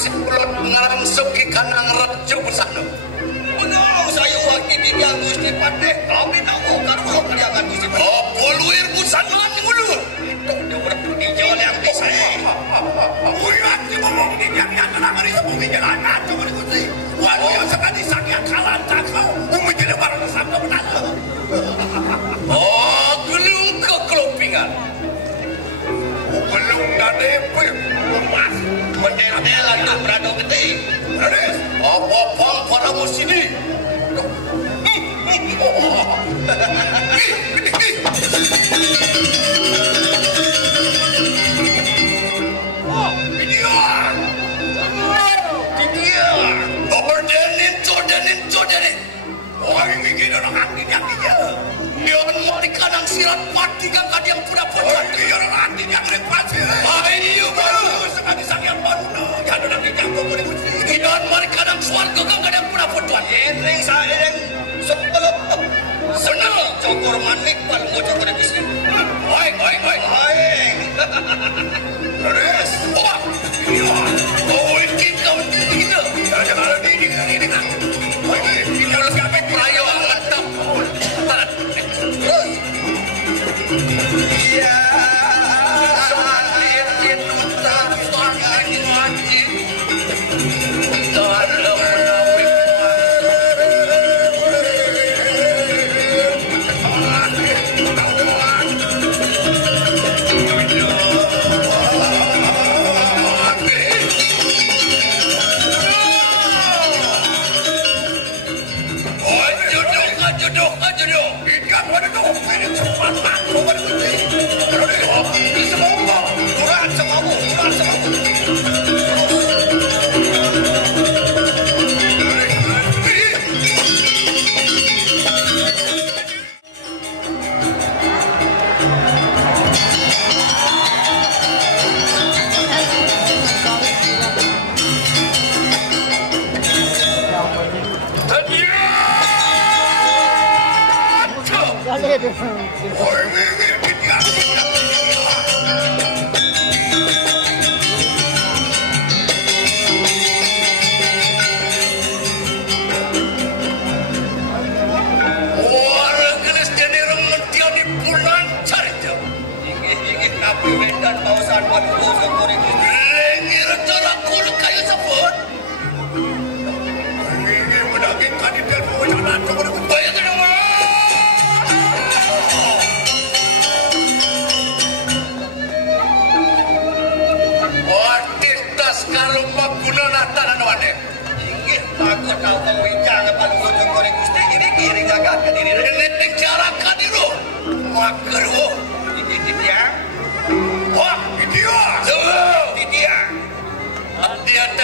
Sikulon ngarangsep ki kanang rejo besano. Menang saya wakil di dia Gusti Patih. Kami tahu karo kalian Gusti Patih. Apa luir busanan ngulur? Itu dia berdua di jalan yang bisa. Uyat di ngomong di yang tenang hari sebumi jalan kacau di Gusti. Waduh yang sekali sakit kalah takau. Umi jadi barang sabda benar. Oh, gelung ke kelopingan. Belum ngadepe. Lemas. Mendela nak berado gede. Raden, apa bang pada musini? Oh, dia. Jordanin. Orang mikir orang angin yang dia. Dia mau kadang silat mati kan yang pura pura. Dia orang angin yang lepas. Ayo baru sekali sangat baru. Jangan nak dijangkau boleh mesti. Dia mau kadang suarga kan yang pura pura. Eneng saya yang sebelum senang cokor manik pal ngocok pada bisnis. Baik. Terus. Oh, kita. Jangan ada ini. Ini harus sampai perayo mantap. Terus. Ya.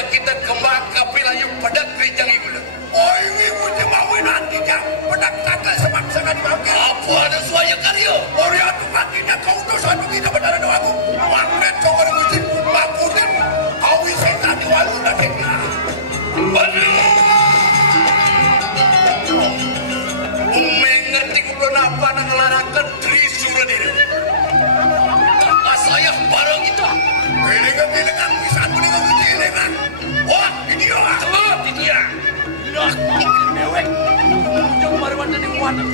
Kita kembang kapil ayu pedak kerjang ibu. Oh ini punya mawi nanti ya. Pedak kata semaksa kan dimakai. Apa ada suaya karyo? Korea tu matinya kau tu satu kita benar ada aku. Magnet kau ada mesti makutin. Kau bisa tadi walu nantinya. Benar. Mengerti kulo napa nang larakan Trisura diri. Kakak saya bareng kita. Ini kan bisa boleh kan ini kan. Wah, ini dia. Tuh, ini dia. Nah, ini dewek. Ujung baru ada di wadah.